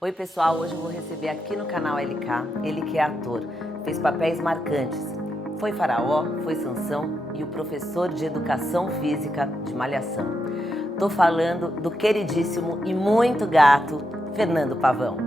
Oi pessoal, hoje eu vou receber aqui no canal LK, ele que é ator, fez papéis marcantes. Foi Faraó, foi Sansão e o professor de Educação Física de Malhação. Tô falando do queridíssimo e muito gato, Fernando Pavão.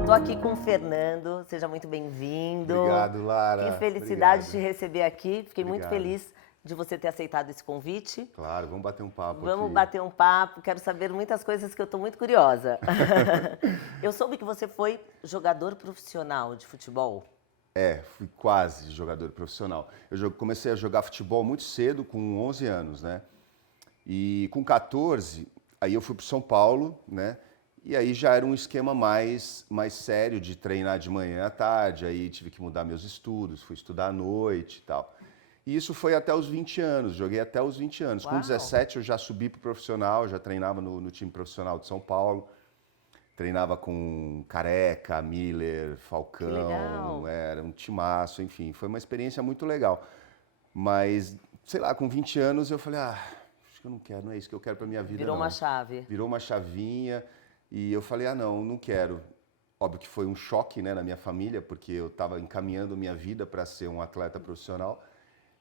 Estou aqui com o Fernando, seja muito bem-vindo. Obrigado, Lara. Que felicidade Obrigado. te receber aqui. Fiquei muito Obrigado. feliz de você ter aceitado esse convite. Claro, vamos bater um papo Vamos aqui. bater um papo, quero saber muitas coisas que eu estou muito curiosa. Eu soube que você foi jogador profissional de futebol. Fui quase jogador profissional. Comecei a jogar futebol muito cedo, com 11 anos, né? E com 14, aí eu fui para São Paulo, né? E aí já era um esquema mais sério de treinar de manhã à tarde, aí tive que mudar meus estudos, fui estudar à noite e tal. E isso foi até os 20 anos, joguei até os 20 anos. Uau. Com 17 eu já subi para o profissional, já treinava no time profissional de São Paulo. Treinava com Careca, Miller, Falcão, legal. era um timaço, enfim. Foi uma experiência muito legal. Mas, sei lá, com 20 anos eu falei, acho que eu não quero, não é isso que eu quero para minha vida, Virou não. uma chave. Virou uma chavinha e eu falei, não quero. Óbvio que foi um choque, né, na minha família, porque eu estava encaminhando minha vida para ser um atleta profissional.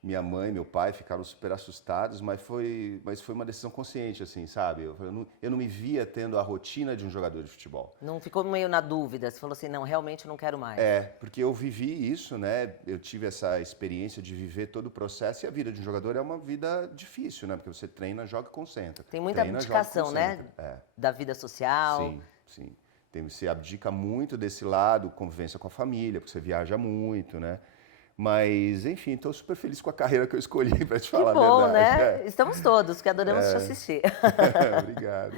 Minha mãe, meu pai ficaram super assustados, mas foi uma decisão consciente, assim, sabe? Eu não me via tendo a rotina de um jogador de futebol. Não ficou meio na dúvida? Você falou assim, não, realmente eu não quero mais. Porque eu vivi isso, né? Eu tive essa experiência de viver todo o processo e a vida de um jogador é uma vida difícil, né? Porque você treina, joga e concentra. Tem muita Treina, joga e abdicação, né? concentra. Da vida social. Sim, sim. Você abdica muito desse lado, convivência com a família, porque você viaja muito, né? Mas, enfim, estou super feliz com a carreira que eu escolhi, para te falar Que bom, a verdade. né? Estamos todos, que adoramos te assistir. Obrigado.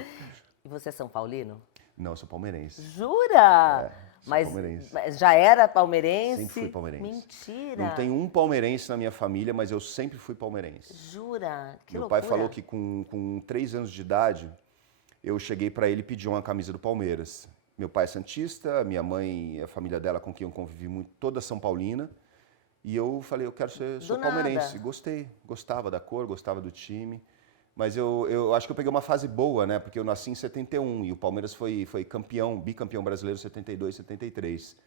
E você é São Paulino? Não, eu sou palmeirense. Jura? Sou Mas palmeirense. já era palmeirense? Sempre fui palmeirense. Mentira. Não tem um palmeirense na minha família, mas eu sempre fui palmeirense. Jura? Que Meu loucura. pai falou que com 3 anos de idade, eu cheguei para ele e pedi uma camisa do Palmeiras. Meu pai é santista, minha mãe, a família dela com quem eu convivi muito, toda São Paulina. E eu falei, eu quero sou palmeirense. Nada. Gostava da cor, gostava do time. Mas eu acho que eu peguei uma fase boa, né? Porque eu nasci em 71 e o Palmeiras foi bicampeão brasileiro 72, 73.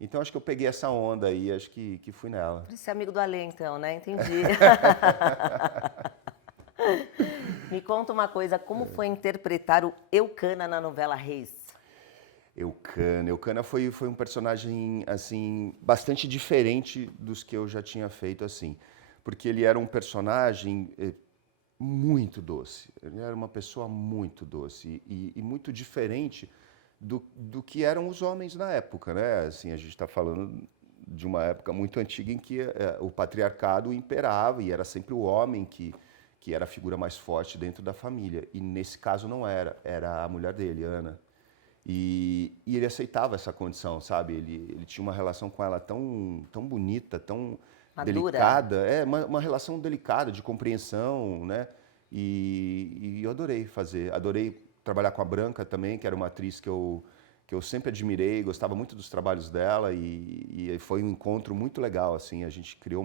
Então acho que eu peguei essa onda aí, acho que fui nela. Por isso é amigo do Alê, então, né? Entendi. Me conta uma coisa, como foi interpretar o Eucana na novela Reis? Eucana foi um personagem, assim, bastante diferente dos que eu já tinha feito, assim. Porque ele era um personagem muito doce. Ele era uma pessoa muito doce e muito diferente do que eram os homens na época, né? Assim, a gente está falando de uma época muito antiga em que o patriarcado imperava e era sempre o homem que era a figura mais forte dentro da família. E nesse caso não era a mulher dele, Ana. E ele aceitava essa condição, sabe? Ele tinha uma relação com ela tão bonita, tão Madura. delicada. Uma relação delicada, de compreensão, né? E eu adorei fazer. Adorei trabalhar com a Branca também, que era uma atriz que eu sempre admirei, gostava muito dos trabalhos dela e foi um encontro muito legal, assim. A gente criou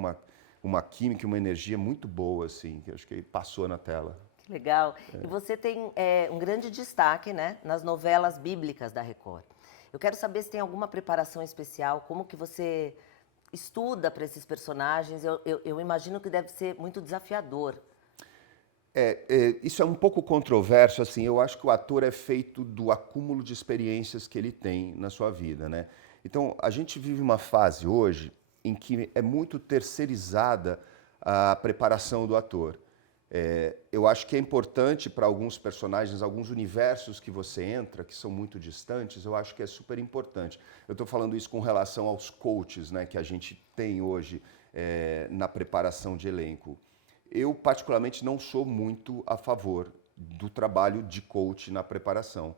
uma química, uma energia muito boa, assim, que eu acho que passou na tela. Que legal. E você tem um grande destaque, né, nas novelas bíblicas da Record. Eu quero saber se tem alguma preparação especial, como que você estuda para esses personagens. Eu imagino que deve ser muito desafiador. Isso é um pouco controverso, assim, eu acho que o ator é feito do acúmulo de experiências que ele tem na sua vida, né? Então, a gente vive uma fase hoje em que é muito terceirizada a preparação do ator. Eu acho que é importante para alguns personagens, alguns universos que você entra, que são muito distantes, eu acho que é super importante. Eu estou falando isso com relação aos coaches, né, que a gente tem hoje na preparação de elenco. Eu, particularmente, não sou muito a favor do trabalho de coach na preparação,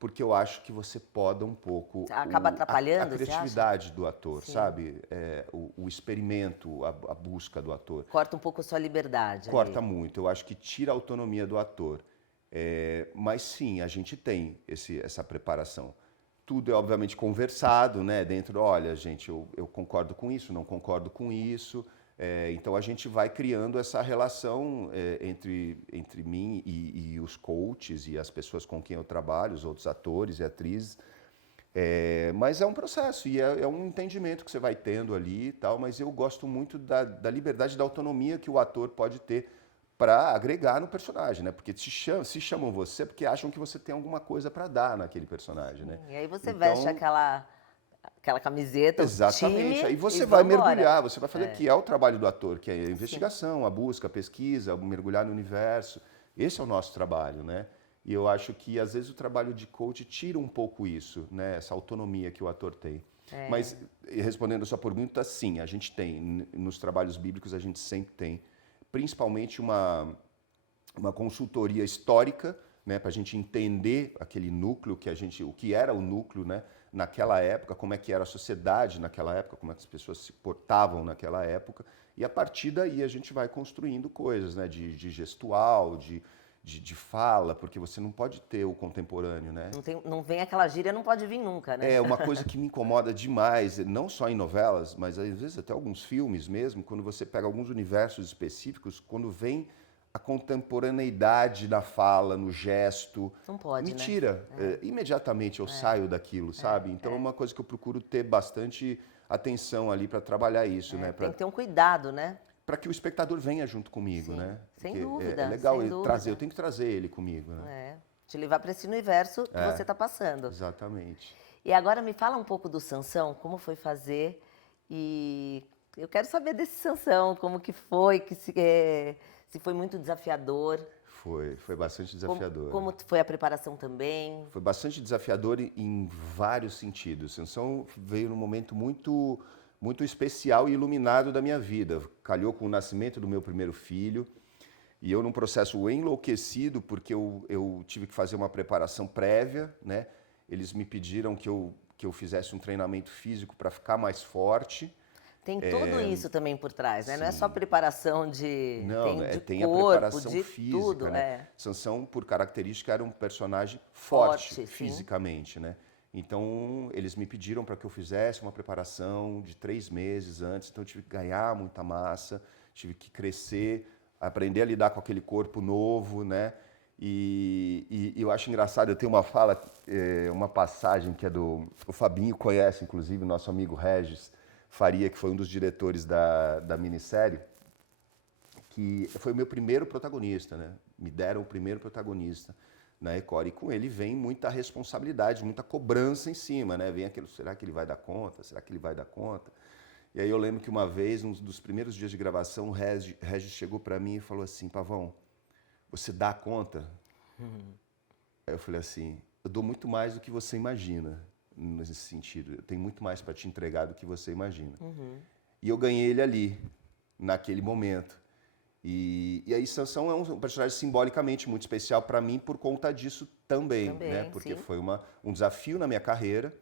porque eu acho que você poda um pouco Acaba atrapalhando, a você acha? criatividade do ator, Sim. sabe? O experimento, a busca do ator. Corta um pouco a sua liberdade. Corta muito. Eu acho que tira a autonomia do ator. Mas sim, a gente tem essa preparação. Tudo é obviamente conversado, né? Dentro, olha, gente, eu concordo com isso, não concordo com isso. Então a gente vai criando essa relação entre mim e os coaches e as pessoas com quem eu trabalho, os outros atores e atrizes. Mas é um processo e é um entendimento que você vai tendo ali e tal, mas eu gosto muito da liberdade, da autonomia que o ator pode ter para agregar no personagem, né? Porque se chamam você porque acham que você tem alguma coisa para dar naquele personagem, né? E aí você Então, veste aquela camiseta, o exatamente. time Aí você e vai vambora. mergulhar, você vai fazer que é o trabalho do ator, que é a investigação, a busca, a pesquisa, mergulhar no universo. Esse é o nosso trabalho, né? E eu acho que às vezes o trabalho de coach tira um pouco isso, né? Essa autonomia que o ator tem. Mas respondendo a sua pergunta, sim, a gente tem. Nos trabalhos bíblicos a gente sempre tem, principalmente uma consultoria histórica, né, para a gente entender aquele núcleo o que era o núcleo, né, naquela época, como é que era a sociedade naquela época, como é que as pessoas se portavam naquela época, e a partir daí a gente vai construindo coisas, né, de gestual, de fala, porque você não pode ter o contemporâneo, né? Não vem aquela gíria, não pode vir nunca, né? É uma coisa que me incomoda demais, não só em novelas, mas às vezes até alguns filmes mesmo, quando você pega alguns universos específicos, quando vem a contemporaneidade da fala, no gesto, Não pode, me né? tira. Imediatamente eu saio daquilo, sabe? Então é uma coisa que eu procuro ter bastante atenção ali para trabalhar isso, né? Tem que ter um cuidado, né? Para que o espectador venha junto comigo, Sim, né? sem Porque dúvida, é legal sem ele dúvida. trazer, eu tenho que trazer ele comigo, né? Te levar para esse universo que você está passando. Exatamente. E agora me fala um pouco do Sansão, como foi fazer, e eu quero saber desse Sansão, como que foi, se foi muito desafiador. Foi bastante desafiador. Como foi a preparação também? Foi bastante desafiador em vários sentidos. Sansão veio num momento muito, muito especial e iluminado da minha vida. Calhou com o nascimento do meu primeiro filho. E eu num processo enlouquecido, porque eu tive que fazer uma preparação prévia, né? Eles me pediram que eu fizesse um treinamento físico para ficar mais forte. Tem tudo isso também por trás, né? Sim. Não é só preparação de, Não, tem corpo, a preparação de física, tudo, né? Sansão, por característica, era um personagem forte Forte, sim. fisicamente, né? Então, eles me pediram para que eu fizesse uma preparação de 3 meses antes. Então, eu tive que ganhar muita massa, tive que crescer, aprender a lidar com aquele corpo novo, né? E eu acho engraçado, eu tenho uma fala, uma passagem que é o Fabinho conhece, inclusive, o nosso amigo Regis Faria, que foi um dos diretores da minissérie, que foi o meu primeiro protagonista, né? Me deram o primeiro protagonista na Record. E com ele vem muita responsabilidade, muita cobrança em cima, né? Vem aquilo, será que ele vai dar conta? Será que ele vai dar conta? E aí eu lembro que uma vez, um dos primeiros dias de gravação, o Regis chegou para mim e falou assim, Pavão, você dá conta? Aí eu falei assim, eu dou muito mais do que você imagina, nesse sentido. Eu tenho muito mais para te entregar do que você imagina. E eu ganhei ele ali, naquele momento. E aí Sansão é um personagem simbolicamente muito especial para mim por conta disso também, né? Porque sim. foi um desafio na minha carreira.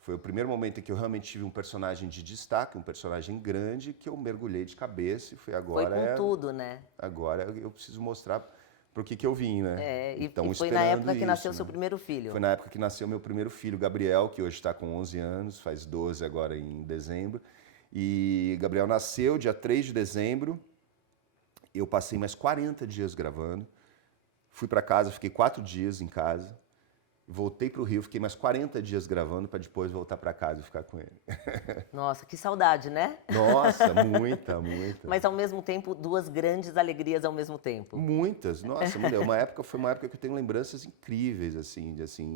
Foi o primeiro momento em que eu realmente tive um personagem de destaque, um personagem grande, que eu mergulhei de cabeça e foi agora... Foi com tudo, né? Agora eu preciso mostrar para o que eu vim, né? E Então, foi na época que isso, nasceu né? seu primeiro filho. Foi na época que nasceu meu primeiro filho, Gabriel, que hoje está com 11 anos, faz 12 agora em dezembro. E Gabriel nasceu dia 3 de dezembro. Eu passei mais 40 dias gravando. Fui para casa, fiquei 4 dias em casa. Voltei para o Rio, fiquei mais 40 dias gravando para depois voltar para casa e ficar com ele. Nossa, que saudade, né? Nossa, muita, muita. Mas ao mesmo tempo, duas grandes alegrias ao mesmo tempo. Muitas, nossa, foi uma época que eu tenho lembranças incríveis, assim,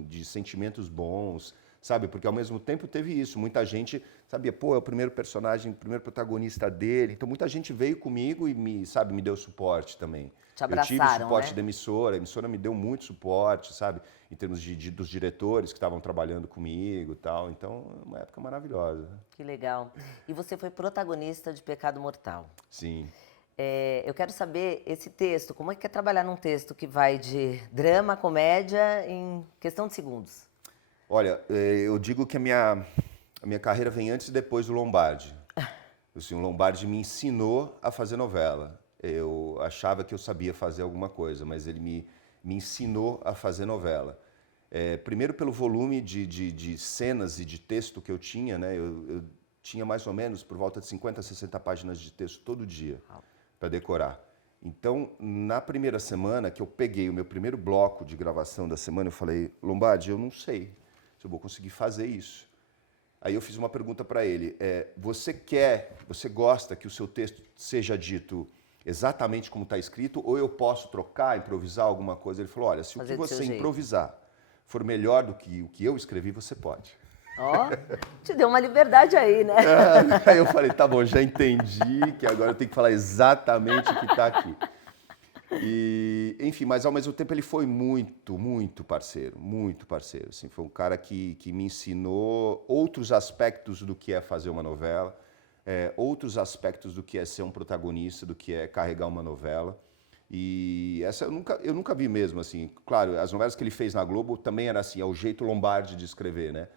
de sentimentos bons, sabe? Porque ao mesmo tempo teve isso, muita gente sabia, pô, é o primeiro personagem, o primeiro protagonista dele, então muita gente veio comigo e me deu suporte também. Te abraçaram, eu tive suporte né? da emissora, a emissora me deu muito suporte, sabe? Em termos dos diretores que estavam trabalhando comigo e tal, então é uma época maravilhosa. Que legal. E você foi protagonista de Pecado Mortal. Sim. Eu quero saber esse texto, como é que é trabalhar num texto que vai de drama, comédia, em questão de segundos? Olha, eu digo que a minha carreira vem antes e depois do Lombardi. Assim, o Lombardi me ensinou a fazer novela. Eu achava que eu sabia fazer alguma coisa, mas ele me me ensinou a fazer novela. Primeiro pelo volume de cenas e de texto que eu tinha, né? Eu tinha mais ou menos por volta de 50, 60 páginas de texto todo dia para decorar. Então, na primeira semana que eu peguei o meu primeiro bloco de gravação da semana, eu falei, Lombardi, eu não sei se eu vou conseguir fazer isso. Aí eu fiz uma pergunta para ele, você gosta que o seu texto seja dito exatamente como está escrito, ou eu posso trocar, improvisar alguma coisa? Ele falou, olha, se o que você improvisar for melhor do que o que eu escrevi, você pode. Ó, te deu uma liberdade aí, né? Aí eu falei, tá bom, já entendi que agora eu tenho que falar exatamente o que está aqui. E, enfim, mas ao mesmo tempo ele foi muito, muito parceiro, assim, foi um cara que me ensinou outros aspectos do que é fazer uma novela, outros aspectos do que é ser um protagonista, do que é carregar uma novela. E essa eu nunca vi mesmo, assim. Claro, as novelas que ele fez na Globo também era assim, é o jeito Lombardi de escrever, né?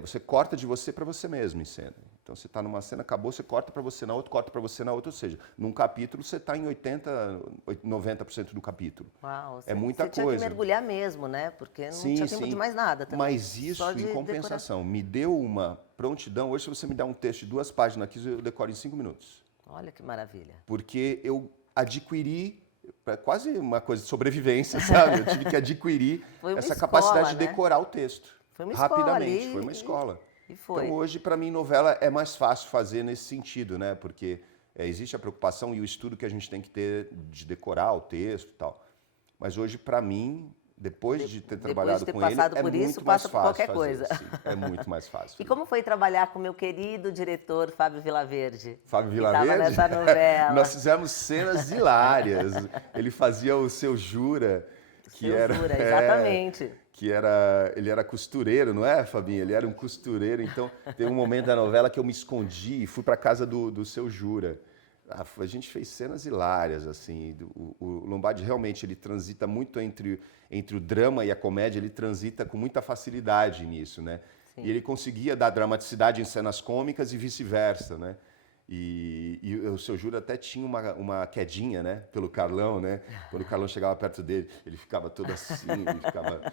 Você corta de você para você mesmo em cena. Então você está numa cena, acabou, você corta para você na outra, corta para você na outra. Ou seja, num capítulo você está em 80%, 90% do capítulo. Uau, é muita coisa. Você tinha que mergulhar mesmo, né? Porque não tinha tempo de mais nada também. Mas isso, em compensação, me deu uma prontidão. Hoje, se você me dá um texto de 2 páginas aqui, eu decoro em 5 minutos. Olha que maravilha. Porque eu adquiri quase uma coisa de sobrevivência, sabe? Eu tive que adquirir essa capacidade de decorar o texto. Foi uma rapidamente, escola, foi uma escola. E foi. Então hoje, para mim, novela é mais fácil fazer nesse sentido, né? Porque existe a preocupação e o estudo que a gente tem que ter de decorar o texto e tal. Mas hoje, para mim, depois de ter trabalhado com ele, é muito mais fácil qualquer fazer, coisa. Assim, é muito mais fácil. E como foi trabalhar com o meu querido diretor Fábio Vilaverde? Fábio Vilaverde? Que estava nessa novela. Nós fizemos cenas hilárias. Ele fazia o Seu Jura, que Seu era... Jura, exatamente. Ele era costureiro, não é, Fabinho? Ele era um costureiro, então teve um momento da novela que eu me escondi e fui para casa do Seu Jura. A gente fez cenas hilárias, assim. O Lombardi realmente ele transita muito entre o drama e a comédia, ele transita com muita facilidade nisso, né? Sim. E ele conseguia dar dramaticidade em cenas cômicas e vice-versa, né? E o Seu Jura até tinha uma quedinha, né, pelo Carlão, né? Quando o Carlão chegava perto dele, ele ficava todo assim, ele ficava...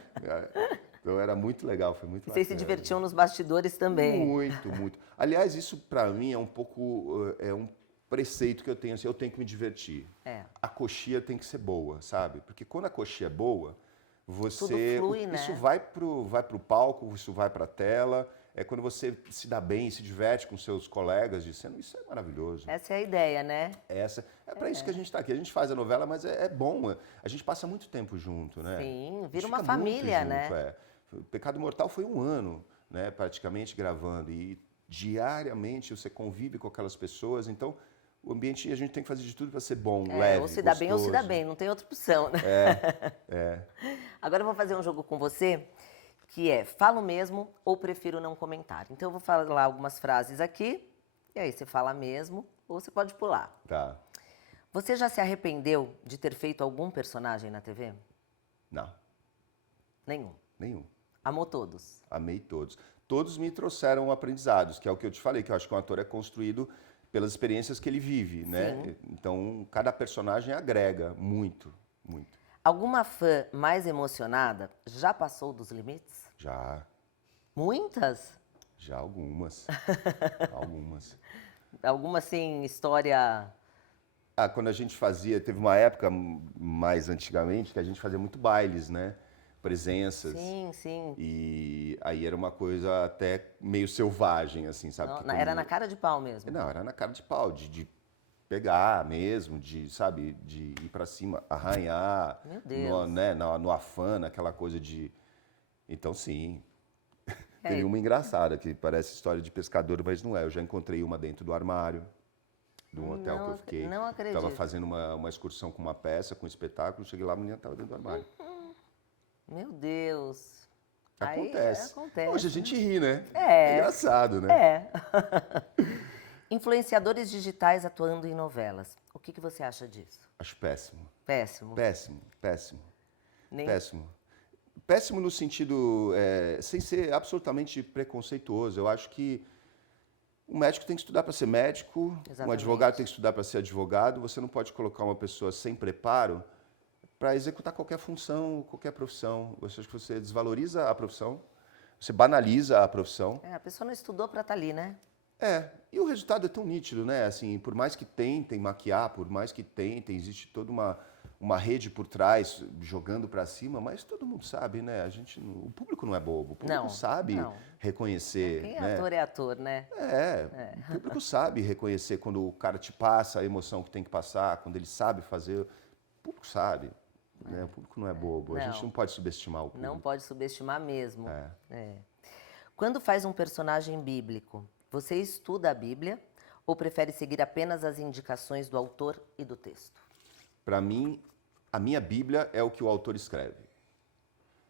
Então era muito legal, foi muito bacana. Vocês se divertiam nos bastidores também. Muito, muito. Aliás, isso para mim é um pouco... um preceito que eu tenho, assim, eu tenho que me divertir. A coxia tem que ser boa, sabe? Porque quando a coxia é boa, tudo flui, né? Isso vai pro palco, isso vai pra tela... quando você se dá bem, se diverte com seus colegas de cena, isso é maravilhoso. Essa é a ideia, né? É para isso que a gente está aqui. A gente faz a novela, mas é bom. A gente passa muito tempo junto, né? Sim, vira uma família, né? O Pecado Mortal foi 1 ano, né, praticamente gravando. E diariamente você convive com aquelas pessoas. Então, o ambiente, a gente tem que fazer de tudo para ser bom, leve, ou se dá bem ou se dá bem. Não tem outra opção, né? Agora eu vou fazer um jogo com você, que é falo mesmo ou prefiro não comentar. Então eu vou falar algumas frases aqui, e aí você fala mesmo ou você pode pular. Tá. Você já se arrependeu de ter feito algum personagem na TV? Não. Nenhum? Amou todos? Amei todos. Todos me trouxeram aprendizados, que é o que eu te falei, que eu acho que um ator é construído pelas experiências que ele vive, né? Sim. Então, cada personagem agrega muito, muito. Alguma fã mais emocionada já passou dos limites? Já. Muitas? Já algumas. Algumas. Alguma, assim, história... Quando a gente teve uma época mais antigamente que a gente fazia muito bailes, né? Presenças. Sim. E aí era uma coisa até meio selvagem, assim, sabe? Não, era na cara de pau mesmo? Não, era na cara de pau, de pegar mesmo, de ir pra cima, arranhar. Meu Deus. No afã, naquela coisa de... Então, sim. Teve uma engraçada, que parece história de pescador, mas não é. Eu já encontrei uma dentro do armário, de um hotel que eu fiquei. Não acredito. Estava fazendo uma excursão com uma peça, com um espetáculo, cheguei lá, a menina estava dentro do armário. Meu Deus. Acontece. Acontece. Hoje a gente ri, né? É engraçado, né? Influenciadores digitais atuando em novelas. O que você acha disso? Acho péssimo. Péssimo? Péssimo. Nem... Péssimo. Péssimo no sentido, sem ser absolutamente preconceituoso. Eu acho que um médico tem que estudar para ser médico, Exatamente. Um advogado tem que estudar para ser advogado. Você não pode colocar uma pessoa sem preparo para executar qualquer função, qualquer profissão. Você acha que você desvaloriza a profissão, você banaliza a profissão. A pessoa não estudou para estar ali, né? E o resultado é tão nítido, né? Assim, por mais que tentem maquiar, por mais que tentem, existe toda uma rede por trás jogando para cima, mas todo mundo sabe, né? O público não é bobo, o público sabe reconhecer. Quem é ator, né? O público sabe reconhecer quando o cara te passa a emoção que tem que passar, quando ele sabe fazer. O público sabe. Né? O público não é bobo, a gente não pode subestimar o público. Não pode subestimar mesmo. Quando faz um personagem bíblico, você estuda a Bíblia ou prefere seguir apenas as indicações do autor e do texto? Para mim, a minha Bíblia é o que o autor escreve.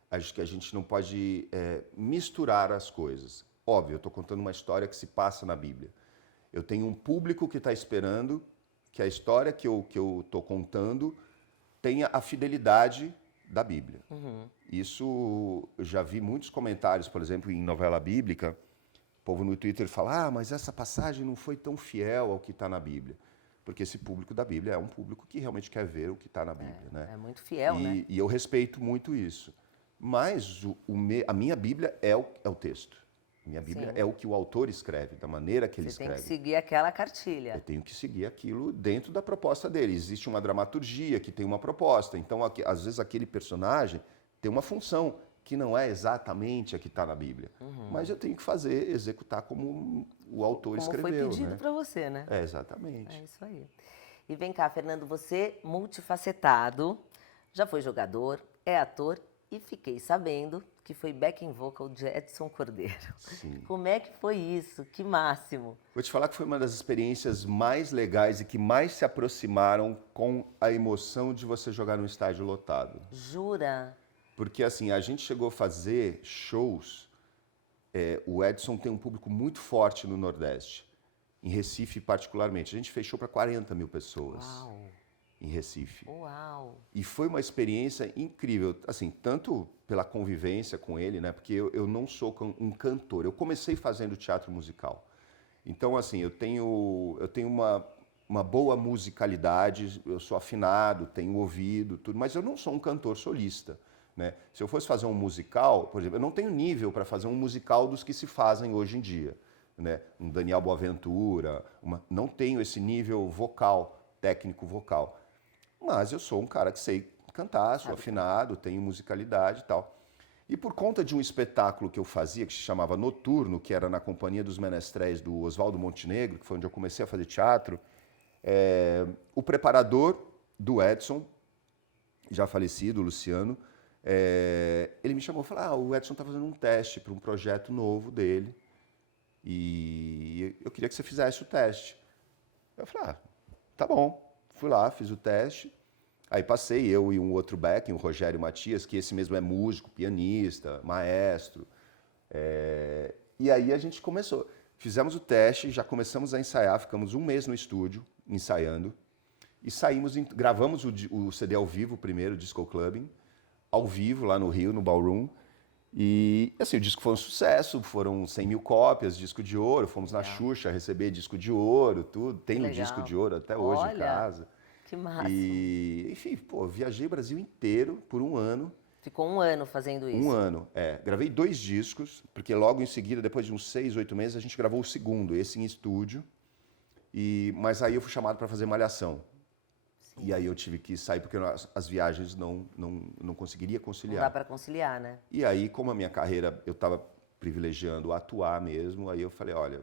Acho que a gente não pode misturar as coisas. Óbvio, eu estou contando uma história que se passa na Bíblia. Eu tenho um público que está esperando que a história que eu estou contando tenha a fidelidade da Bíblia. Isso, eu já vi muitos comentários, por exemplo, em novela bíblica, o povo no Twitter fala, mas essa passagem não foi tão fiel ao que está na Bíblia. Porque esse público da Bíblia é um público que realmente quer ver o que está na Bíblia. Né? É muito fiel, né? E eu respeito muito isso. Mas a minha Bíblia é o texto. Minha Bíblia é o que o autor escreve, da maneira que ele escreve. Você tem que seguir aquela cartilha. Eu tenho que seguir aquilo dentro da proposta dele. Existe uma dramaturgia que tem uma proposta. Então, às vezes, aquele personagem tem uma função que não é exatamente a que está na Bíblia. Mas eu tenho que executar como o autor escreveu. Como foi pedido para você, né? Exatamente. É isso aí. E vem cá, Fernando, você multifacetado, já foi jogador, é ator e fiquei sabendo que foi backing vocal de Edson Cordeiro. Sim. Como é que foi isso? Que máximo! Vou te falar que foi uma das experiências mais legais e que mais se aproximaram com a emoção de você jogar num estádio lotado. Jura? Porque assim, a gente chegou a fazer shows, o Edson tem um público muito forte no Nordeste, em Recife particularmente. A gente fechou para 40 mil pessoas. Uau. Em Recife. Uau! E foi uma experiência incrível, assim, tanto pela convivência com ele, né? Porque eu não sou um cantor. Eu comecei fazendo teatro musical. Então, assim, eu tenho uma boa musicalidade, eu sou afinado, tenho ouvido, tudo, mas eu não sou um cantor solista. Né? Se eu fosse fazer um musical, por exemplo, eu não tenho nível para fazer um musical dos que se fazem hoje em dia. Né? Um Daniel Boaventura, não tenho esse nível vocal, técnico vocal. Mas eu sou um cara que sei cantar, sou afinado, tenho musicalidade e tal. E por conta de um espetáculo que eu fazia, que se chamava Noturno, que era na Companhia dos Menestréis do Oswaldo Montenegro, que foi onde eu comecei a fazer teatro, o preparador do Edson, já falecido, o Luciano, ele me chamou e falou, o Edson está fazendo um teste para um projeto novo dele e eu queria que você fizesse o teste. Eu falei, tá bom. Fui lá, fiz o teste, aí passei eu e um outro backing, o Rogério Matias, que esse mesmo é músico, pianista, maestro. E aí a gente começou. Fizemos o teste, já começamos a ensaiar, ficamos um mês no estúdio ensaiando e gravamos o CD ao vivo primeiro, Disco Clubbing, ao vivo lá no Rio, no Ballroom. E assim, o disco foi um sucesso, foram 100 mil cópias, disco de ouro, fomos na Xuxa receber disco de ouro, tudo. Tem um disco de ouro até hoje em casa. Que massa. E, enfim, viajei o Brasil inteiro por um ano. Ficou um ano fazendo isso? Um ano, Gravei 2 discos, porque logo em seguida, depois de uns 6, 8 meses, a gente gravou o segundo, esse em estúdio. Mas aí eu fui chamado para fazer Malhação. Sim. E aí eu tive que sair porque as viagens não conseguiria conciliar. Não dá para conciliar, né? E aí, como a minha carreira, eu estava privilegiando atuar mesmo, aí eu falei, olha,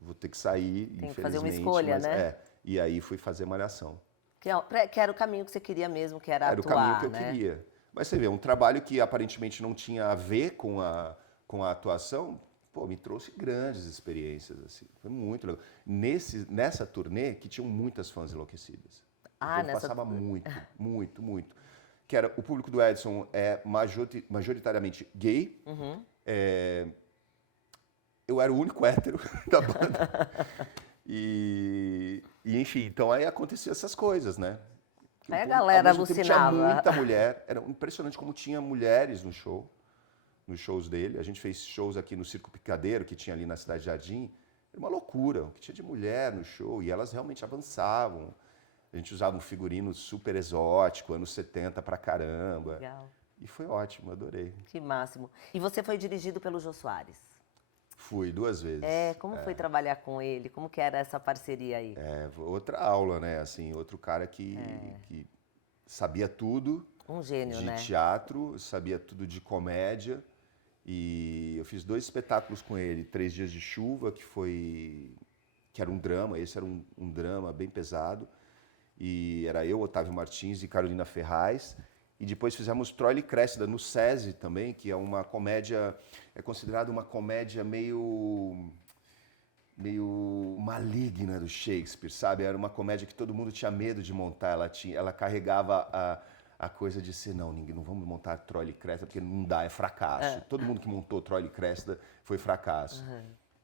vou ter que sair, Tem infelizmente. que fazer uma escolha, né? E aí fui fazer Malhação. Que era o caminho que você queria mesmo, que era atuar, Era o caminho que eu queria. Mas você vê, um trabalho que aparentemente não tinha a ver com a atuação, me trouxe grandes experiências, assim. Foi muito legal. Nessa turnê, que tinham muitas fãs enlouquecidas. Passava muito. Que era, o público do Edson é majoritariamente gay. Eu era o único hétero da banda. E enfim, então aí aconteciam essas coisas, né? Aí a galera alucinava. Tinha muita mulher, era impressionante como tinha mulheres nos shows dele. A gente fez shows aqui no Circo Picadeiro, que tinha ali na Cidade Jardim. Era uma loucura, o que tinha de mulher no show, e elas realmente avançavam. A gente usava um figurino super exótico, anos 70 pra caramba. Legal. E foi ótimo, adorei. Que máximo. E você foi dirigido pelo Jô Soares. Fui 2 vezes. Como foi trabalhar com ele? Como que era essa parceria aí? Outra aula, né? Assim, outro cara que sabia tudo Um gênio, de né? teatro, sabia tudo de comédia. E eu fiz 2 espetáculos com ele, 3 Dias de Chuva, que era um drama, esse era um drama bem pesado. E era eu, Otávio Martins e Carolina Ferraz. E depois fizemos Troilo e Cressida no SESI também, que é uma comédia, é considerada uma comédia meio maligna do Shakespeare, sabe? Era uma comédia que todo mundo tinha medo de montar, ela carregava a coisa de ser, não vamos montar Troilo e Cressida, porque não dá, é fracasso. Todo mundo que montou Troilo e Cressida foi fracasso.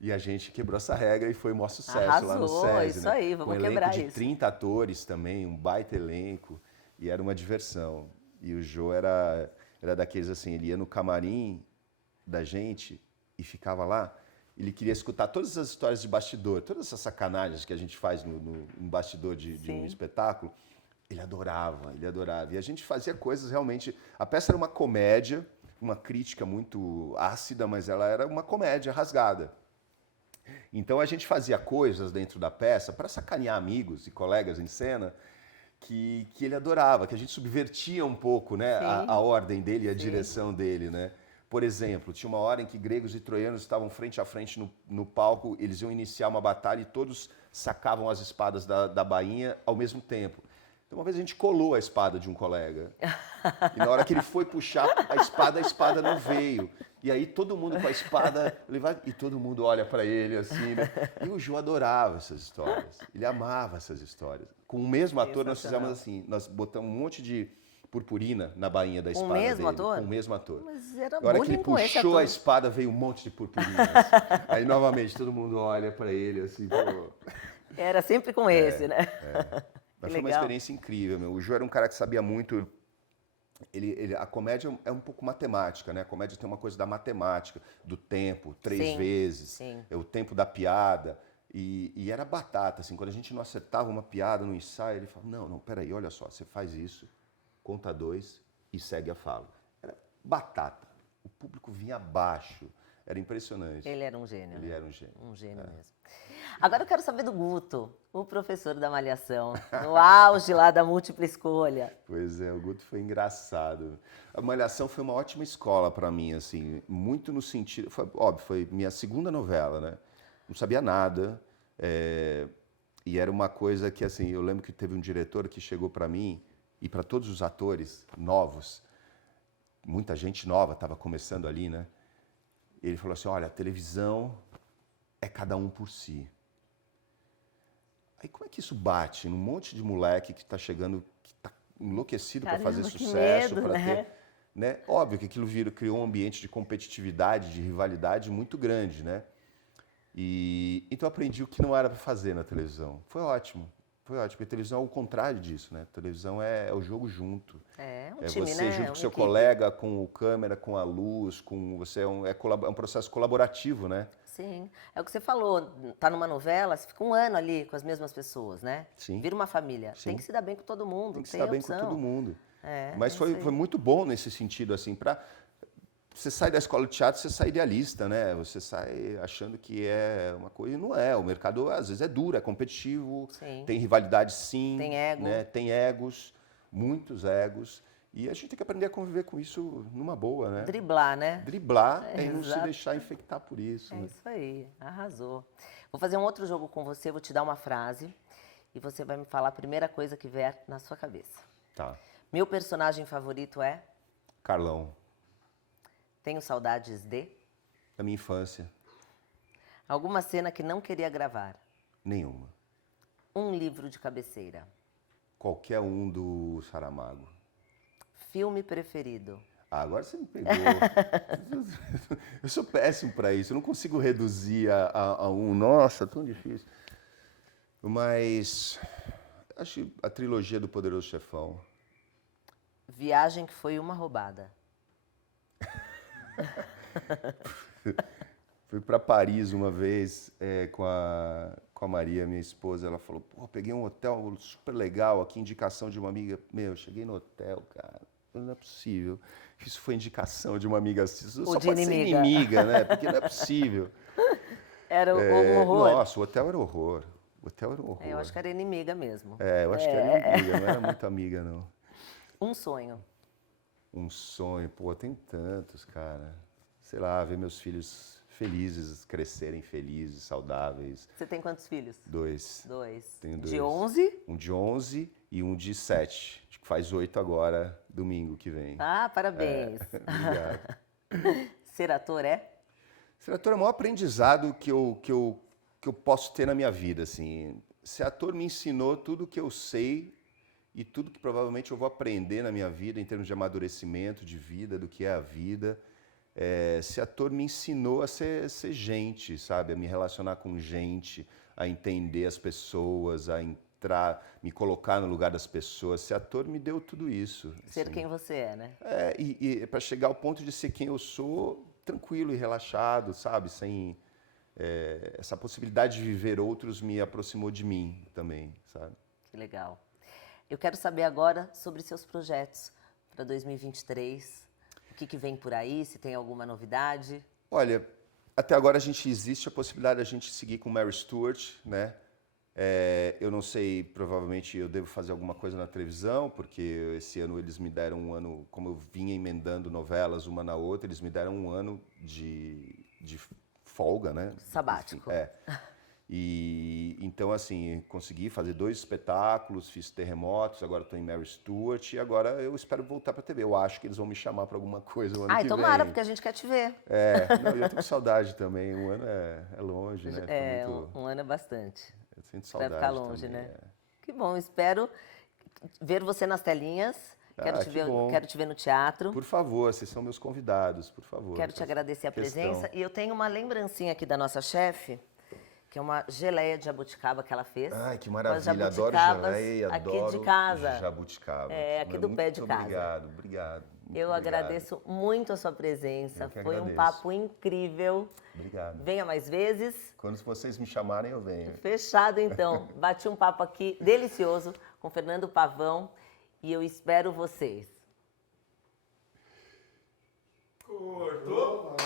E a gente quebrou essa regra e foi o maior sucesso lá no SESI. Isso aí, vamos quebrar isso. Um elenco de 30 atores também, um baita elenco, e era uma diversão. E o Jô era daqueles assim, ele ia no camarim da gente e ficava lá, ele queria escutar todas as histórias de bastidor, todas essas sacanagens que a gente faz no bastidor de um espetáculo, ele adorava. E a gente fazia coisas realmente... A peça era uma comédia, uma crítica muito ácida, mas ela era uma comédia rasgada. Então a gente fazia coisas dentro da peça para sacanear amigos e colegas em cena, que ele adorava, que a gente subvertia um pouco, né, a ordem dele e a direção dele, né? Por exemplo, tinha uma hora em que gregos e troianos estavam frente a frente no palco, eles iam iniciar uma batalha e todos sacavam as espadas da bainha ao mesmo tempo. Então uma vez a gente colou a espada de um colega, e na hora que ele foi puxar a espada não veio. E aí todo mundo com a espada, e todo mundo olha para ele assim, né? E o Jô adorava essas histórias, ele amava essas histórias. Com o mesmo ator nós fizemos assim, nós botamos um monte de purpurina na bainha da espada dele. Com o mesmo ator? Com o mesmo ator. Mas era na hora que ele bullying com esse puxou ator. a espada, veio um monte de purpurina. Assim. Aí novamente todo mundo olha para ele assim, pô. Era sempre com esse, né? Mas foi uma experiência incrível, meu. O Jô era um cara que sabia muito. A comédia é um pouco matemática, né? A comédia tem uma coisa da matemática, do tempo, 3 vezes, é o tempo da piada. E era batata, assim, quando a gente não acertava uma piada no ensaio, ele falava, não, peraí, olha só, você faz isso, conta 2 e segue a fala. Era batata. O público vinha abaixo. Era impressionante. Ele era um gênio. Ele era um gênio. Um gênio mesmo. Agora eu quero saber do Guto, o professor da Malhação, no auge lá da múltipla escolha. Pois é, o Guto foi engraçado. A Malhação foi uma ótima escola para mim, assim, muito no sentido... foi minha segunda novela, né? Não sabia nada. E era uma coisa que, assim, eu lembro que teve um diretor que chegou para mim e para todos os atores novos, muita gente nova estava começando ali, né? Ele falou assim, olha, a televisão é cada um por si. Aí como é que isso bate num monte de moleque que está chegando, que está enlouquecido para fazer sucesso, para ter... Né? Óbvio que aquilo criou um ambiente de competitividade, de rivalidade muito grande, né? Então eu aprendi o que não era para fazer na televisão. Foi ótimo. Porque a televisão é o contrário disso, né? A televisão é o jogo junto. É um time, você né? junto com seu colega, com o câmera, com a luz, é um processo colaborativo, né? Sim. É o que você falou, tá numa novela, você fica um ano ali com as mesmas pessoas, né? Sim. Vira uma família. Sim. Tem que se dar bem com todo mundo. Tem que se dar bem com todo mundo. Mas foi isso aí. muito bom nesse sentido, assim, você sai da escola de teatro, você sai idealista, né? Você sai achando que é uma coisa e não é. O mercado, às vezes, é duro, é competitivo, tem rivalidade, sim. Tem ego. Né? Tem egos, muitos egos. E a gente tem que aprender a conviver com isso numa boa, né? Driblar, né? Driblar e não se deixar infectar por isso. É né? isso aí, arrasou. Vou fazer um outro jogo com você, vou te dar uma frase e você vai me falar a primeira coisa que vier na sua cabeça. Tá. Meu personagem favorito é? Carlão. Tenho saudades de? Da minha infância. Alguma cena que não queria gravar? Nenhuma. Um livro de cabeceira? Qualquer um do Saramago. Filme preferido? Agora você me pegou. Eu sou péssimo para isso. Eu não consigo reduzir a um. Nossa, tão difícil. Mas acho a trilogia do Poderoso Chefão. Viagem que foi uma roubada? Fui para Paris uma vez com com a Maria, minha esposa, ela falou, pô, peguei um hotel super legal aqui, indicação de uma amiga. Meu, cheguei no hotel, cara, não é possível. Isso foi indicação de uma amiga. Só Ou de pode ser inimiga. inimiga, né? Porque não é possível. Era um horror. Nossa, o hotel era horror. O hotel era um horror. Eu acho que era inimiga mesmo. Eu acho que era inimiga, não era muito amiga, não. Um sonho. Um sonho, pô, tem tantos, cara. Sei lá, ver meus filhos felizes, crescerem felizes, saudáveis. Você tem quantos filhos? 2. 2. Tenho 2. De 11? Um de 11 e um de 7. Acho que faz 8 agora, domingo que vem. Ah, parabéns. Obrigado. Ser ator é? Ser ator é o maior aprendizado que eu posso ter na minha vida, assim. Ser ator me ensinou tudo que eu sei e tudo que provavelmente eu vou aprender na minha vida em termos de amadurecimento, de vida, do que é a vida. Ser ator me ensinou a ser gente, sabe? A me relacionar com gente, a entender as pessoas, a entrar, me colocar no lugar das pessoas. Ser ator me deu tudo isso. Ser assim. quem você é, né? E para chegar ao ponto de ser quem eu sou, tranquilo e relaxado, sabe? Sem essa possibilidade de viver outros me aproximou de mim também, sabe? Que legal. Eu quero saber agora sobre seus projetos para 2023. O que vem por aí? Se tem alguma novidade? Olha, até agora existe a possibilidade de a gente seguir com Mary Stuart, né? Eu não sei, provavelmente eu devo fazer alguma coisa na televisão, porque esse ano eles me deram um ano, como eu vinha emendando novelas uma na outra, eles me deram um ano de folga, né? Sabático. E então, assim, consegui fazer 2 espetáculos, fiz Terremotos, agora estou em Mary Stuart e agora eu espero voltar para a TV. Eu acho que eles vão me chamar para alguma coisa o ano que vem. Tomara, porque a gente quer te ver. Não, eu tô com saudade também. Um ano é longe, né? Um ano é bastante. Eu sinto saudade Vai ficar longe, também, né? Que bom, espero ver você nas telinhas. Quero te ver no teatro. Por favor, vocês são meus convidados, por favor. Quero te agradecer a presença. E eu tenho uma lembrancinha aqui da nossa chefe, que é uma geleia de jabuticaba que ela fez. Ai, que maravilha. Adoro geleia, aqui adoro de casa. jabuticaba. Aqui do pé de casa. Obrigado. Eu agradeço muito a sua presença. Eu que Foi agradeço. um papo incrível. Obrigado. Venha mais vezes. Quando vocês me chamarem, eu venho. Fechado, então. Bati um papo aqui delicioso com Fernando Pavão e eu espero vocês. Cortou?